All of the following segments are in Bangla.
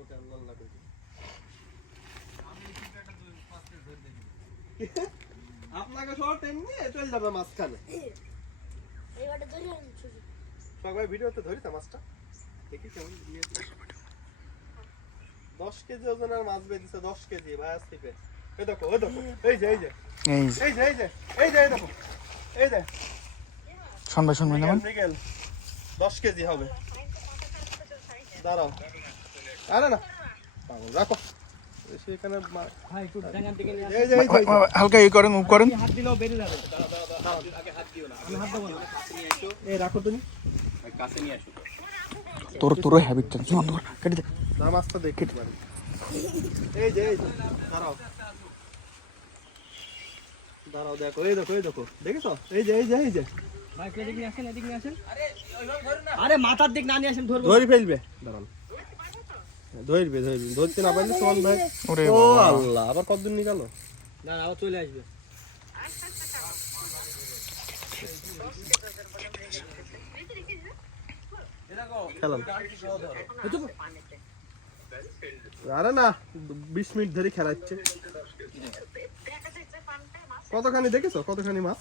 ওটা আল্লাহ আল্লাহ করে আপনাকে সব টেনে চলে যাবে মাঝখানে। সবাই ভিডিওতে ধরি তো মাছটা। দেখি কেমন দশ কেজি ওজনের মাছ বেঁধেছে দশ কেজি ভাই আসতে এই দেখো ওই দেখো এই যে এই যে। এই যে। এই যে এই যে এই দেখো। এই যে। শুনবে শুনবে মৃগেল যেমন মৃগেল। দশ কেজি হবে। দাঁড়াও। আরে না পাগল রাখো। সেখানে মা- ভাই একটু ডাঙার দিকে নিয়ে এই যে এই যে, এই যে। হালকা ই করেন মুভ করেন। হাত দিলেও বেরিয়ে যাবে। আমি হাত দেবো না। এই রাখো তুমি। তোর তোর কেটে দে। দেখে পারি এই যে এই যে দাঁড়াও। দাঁড়াও দেখো এই দেখো এই দেখো। দেখেছ? এই যে এই যে এই যে। ভাই একটু এদিকে আসেন এদিকে আসেন। আরে মাথার দিক না নিয়ে আসেন ধরবো। ধরে ফেলবে। দাঁড়ান ধরবে ধরবে। ধরতে না পারলে সোমান ভাই। ওরে ও আল্লাহ আবার কতদিন নিয়ে গেল? না না, আবার চলে আসবে। খেলাম। আরে না বিশ মিনিট ধরে খেলাচ্ছে। কতখানি দেখেছ? কতখানি মাছ?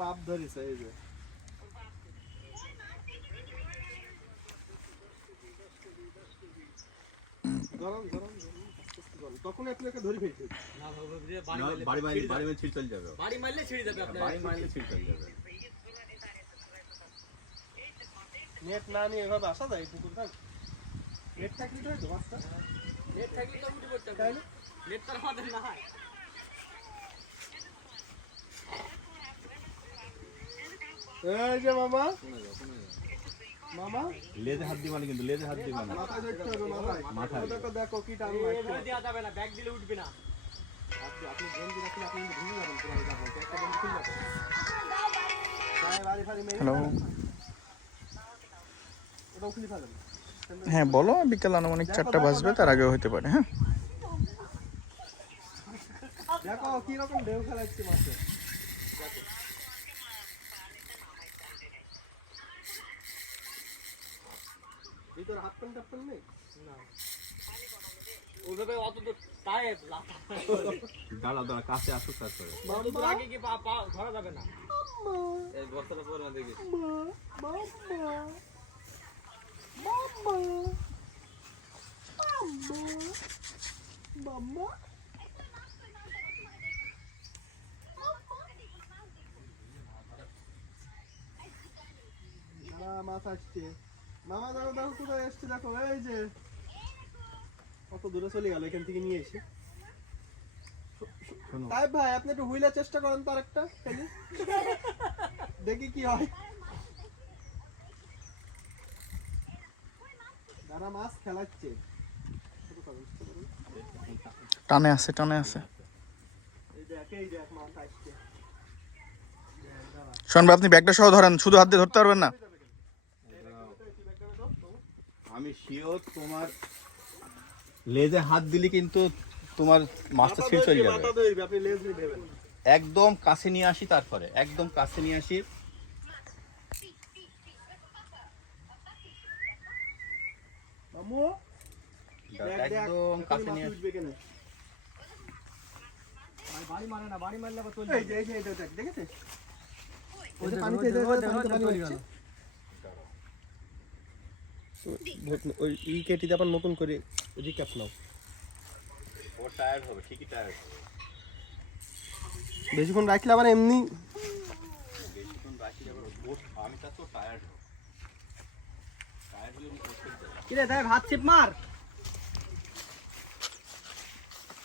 বাপ ধরেছে এই যে। গরম গরম গরম, আস্তে আস্তে গরম। তখন আপনি ধরে ফেলছে না বাড়ি মারলে- বাড়ি মারলে বাড়ি চলে যাবে। বাড়ি মারলে ছিঁড়ে যাবে আপনার। বাড়ি মারলে ছিঁড়ে চলে যাবে। নেট না নিয়ে এভাবে আসা যায় পুকুর থাক। নেট থাকলে তো হয়তো মাছটা নেট থাকলে তো উঠে পড়তে তাই নেট তার আমাদের না। হয় এই যে মামা। মামা? লেজে হাত দিবা না কিন্তু লেজে হাত দিবা না। মাথায় ধরতে হবে মাথায়। মাথায়। ও দেখো দেখো কি টান লাগছে দেওয়া যাবে না ব্যাগ দিলে উঠবে না। আপনি আপনি গেঞ্জি রাখলে আপনি কিন্তু ভেঙে যাবেন পুরো এই কাপড় একটা গেঞ্জি খুলবে গায়ে বাড়ি ফাড়ি মেরে হ্যালো। ওটাও খুলে ফেলেন। হ্যাঁ বলো বিকাল আনুমানিক চারটা বাজবে তার আগেও হতে পারে হ্যাঁ। দেখো কি রকম ঢেউ খেলাচ্ছে মাছে ভিতরে হাত প্যান্ট টাপ প্যান্ট নেই? ওইভাবে অত দূর তাই দাঁড়া দাঁড়া কাছে আসুক তারপরে। আগে কি পা পা ধরা যাবে না? এই বস্তাটা পরে দেখি। মামা মাছ আসছে। মামা দেখো দেখো কোথায় এসছে দেখো এই যে। কত দূরে চলে গেল এখান থেকে নিয়ে এসে। তাই ভাই আপনি একটু হুইলার চেষ্টা করেন তো আরেকটা খালি। দেখি কি হয়। দাদা মাছ খেলাচ্ছে। টানে আছে টানে আছে। শোনবে আপনি ব্যাগটা সহ ধরেন শুধু হাত দিয়ে ধরতে পারবেন না। আমি শিওর তোমার লেজে হাত দিলে কিন্তু তোমার মাছটা ছিঁড়ে চলে যাবে। আপনি লেজ নিয়ে একদম কাছে নিয়ে আসি তারপরে একদম কাছে নিয়ে আসি। মামু দেখ দেখ একদম কাছে নিয়ে আসি উঠবে কেন? ভাই বাড়ি মারে না বাড়ি মারলে আবার চলে এই যে এই যে এই যে দেখ দেখেছিস? ওই যে পানিতে ওই এই যে দেখুন, পানিতে ওই পানি দেখুন, হচ্ছে। ওই ই কেটে আবার নতুন করে রিক্যাপ নাও। ও টায়ার্ড হবে ঠিকই টায়ার্ড বেশিক্ষণ রাখলে আবার এমনি বেশিক্ষণ রাখি যাবে আমি তো টায়ার্ড টায়ার্ড হলে আমি করতে যাব কিরে তাই ভাত ছিপ মার।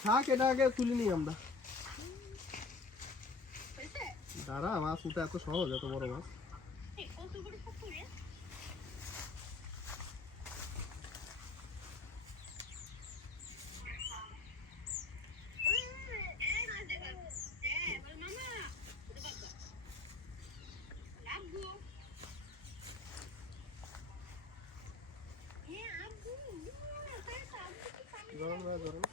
থাক এটা আগে তুলে নিই আমরা। দাঁড়া মাছ উঠে এত সহজ এত বড় মাছ গরম না গরম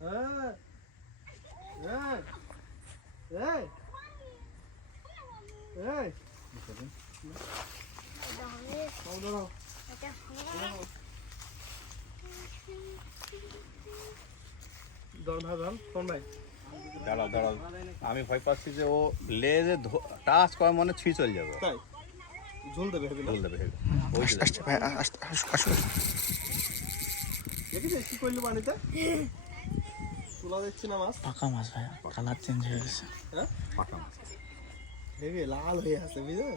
হ্যাঁ এই এটা হবে দাও দাও এটা হবে দর ভাই ধর কোন ভাই দাঁড়াও দাঁড়াও আমি ভয় পাচ্ছি যে ও লেজে টাচ করা মানে ছুঁয়ে চলে যাবে। তাই? ঝুল দেবে দেবে ওই যে আসতে ভাই আসতে কি করলি পানিতে তুলা দেখছি না মাছ? পাকা মাছ ভাই কালার চেঞ্জ হয়ে গেছে। হ্যাঁ? পাকা মাছ। হেবি লাল হয়ে আছে বুঝলে?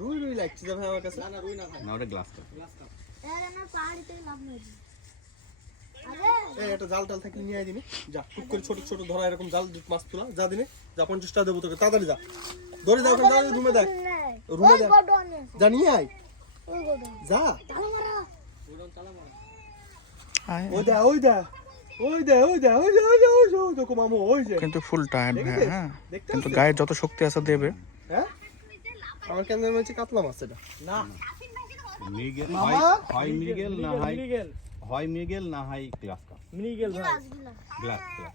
রুই রুই লাগছে যে ভাই আমার কাছে। না ওটা গ্লাস কাপ এর না পাহাড়ি থেকে লাভ নেই। একটা জাল টাল থাকলে নিয়ে দিনে। যা টুক করে ছোট ছোট ধরা এরকম জাল মাছ তোলা যা দিনে। যা দেবো তোকে তাড়াতাড়ি যা। ধরে রুমে দেখ। রুমে দেখ। যা নিয়ে আয়। যা। ওই ওই কিন্তু ফুল টাইম হ্যাঁ, হ্যাঁ। কিন্তু গায়ে যত শক্তি আছে দেবে। হ্যাঁ? আমার কেন মনে কাতলা মাছ না। হয় মৃগেল না হয় গ্লাস কাপ মিনিগেল ভাই। গিলাস গিলাস।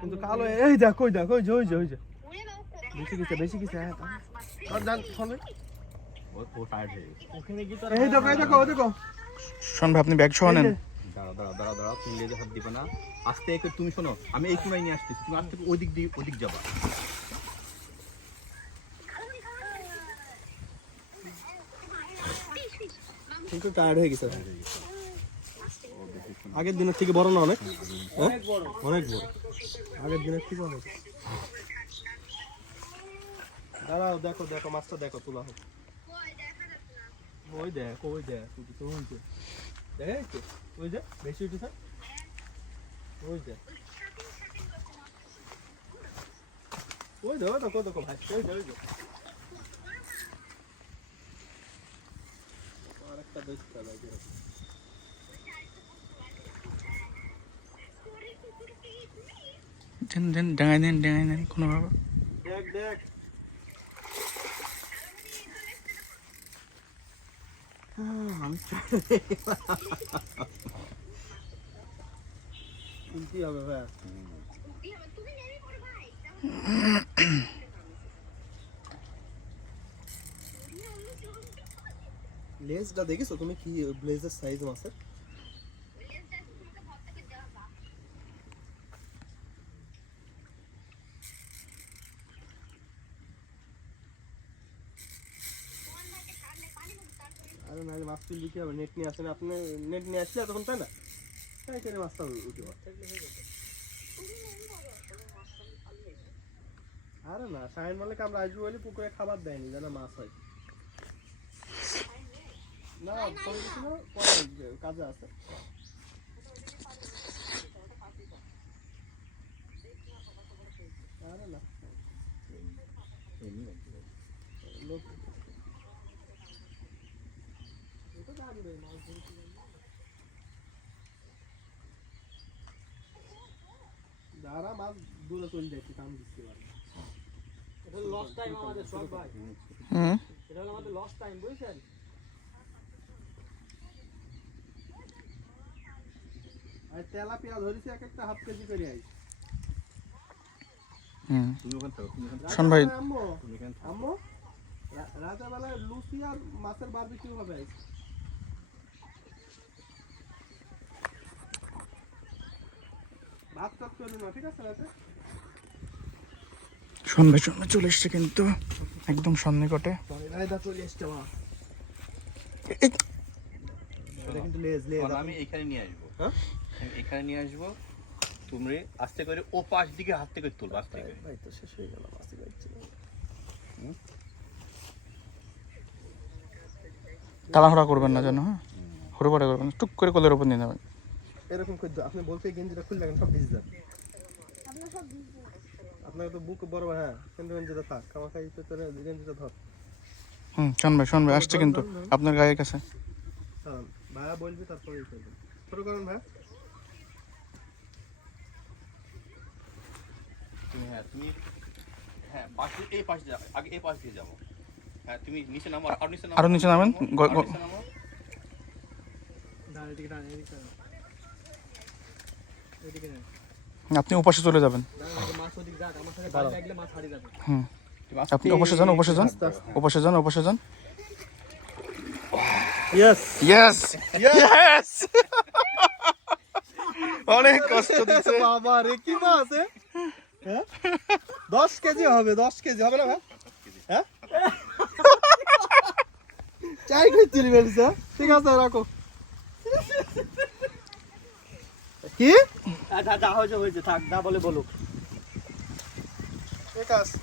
কিন্তু কালো এই দেখ ওই দেখ ওই যে ওই যে ওই যে। বেশি কিছু বেশি কিছু হ্যাঁ আর জান শোন ও ও টায়ার্ড হয়ে গেছে। ওখানে গিয়ে তো আর এই দেখো এই দেখো ওই দেখো। শোন ভাই আপনি ব্যাগ সহ নেন। দাঁড়াও দাঁড়াও দাঁড়াও দাঁড়াও তুমি লেজে হাত দিবে না। আস্তে একটু তুমি শোনো আমি এই কোনায় নিয়ে আসতেছি তুমি আস্তে ওই দিক দিয়ে ওদিক যাবা। কিন্তু টায়ার্ড হয়ে গেছে। আগের দিনের থেকে বড় না অনেক? হ্যাঁ? অনেক বড়। আগের দিনের থেকে অনেক দাঁড়াও দেখো দেখো মাছটা দেখো তোলা হোক। ওই দেখ ওই দেখ যে, ওই যে। দেখ ওই যে বেশি উঠেছে? ওই ওই দেখো দেখো দেখো ভাই ওই যে ওই যে। আরেকটা দেখতে হবে দেন দেন ডাঙাই দেন ডাঙাই দেন কোনোভাবে দেখ দেখ কিনতেই হবে ভাই? লেজটা দেখেছ? তুমি কি ব্লেজের সাইজ মাছের? আরে মাছ হবে নেট নিয়ে আপনি নেট নিয়ে তখন, তাই না? তাই করে মাছটা উঠে আরে না সাইন মালিক, আমরা আসব বলে পুকুরে খাবার দেয়নি, যেন মাছ হয়। না কাজে আছে। ধারা মাছ দূরে চলে যাচ্ছে কাম দিচ্ছে এটা লস টাইম আমাদের সব ভাই। হুম এটা হলো আমাদের লস টাইম বুঝছেন? আর তেলাপিয়া ধরেছি এক একটা হাফ কেজি করে আই হুম। তুমি ওখানে থাকো তুমি ওখানে শোন ভাই। তুমি এখানে থাকো। আম্মু বেলায় লুচি আর মাছের বারবিকিউ হবে আজ ভাত টাত করে না ঠিক আছে রাতে শোন ভাই শোন চলে এসছে কিন্তু একদম সন্নিকটে। রায়দা চলে এসছে মাছ কিন্তু লেজ লেজ। আমি এখানে নিয়ে আসব। হ্যাঁ? আমি এখানে নিয়ে আসব। তুমি আস্তে করে ও পাশ দিকে হাত থেকে তুলবো আস্তে করে। ভাই তো শেষ হয়ে গেল মাছ যাচ্ছে তাড়াহুড়া করবেন না যেন হ্যাঁ? হুড়োপাড়া করবেন টুক করে কোলের উপর নিয়ে নেবেন। এরকম করে দাও। আপনি বলতে গেঞ্জিটা খুলে রাখেন সব ভিজে যাবে। আপনার সব তো বুক বড় হ্যাঁ কিন্তু গেঞ্জিটা থাক খামা খাই তো তোর গেঞ্জিটা ধর। হুম শোন ভাই শোন ভাই আসছে কিন্তু আপনার গায়ের কাছে। ভাইয়া বলবি তারপরে করবেন ছোট করেন ভাই তুমি হ্যাঁ তুমি হ্যাঁ পাশে এই পাশ দিয়ে আগে এই পাশ দিয়ে যাব হ্যাঁ তুমি নিচে নামো আর নিচে নামো। আরও নিচে নামেন গ- নিচে নামো। আপনি উপাসে চলে যাবেন। হুম। আপনি অবশ্য যান অবশ্য যান। অবশ্য যান অবশ্য যান। ইয়েস ইয়েস ইয়েস অনেক কষ্ট দিচ্ছে। বাবা রে কি মাছ? হ্যাঁ? দশ কেজি হবে দশ কেজি হবে না ভাই? হ্যাঁ? চাই খুঁজছিলি বেরিয়েছে ঠিক আছে রাখো। কি? যা যা হয়েছে হয়েছে থাক যা বলে বলুক। ঠিক আছে।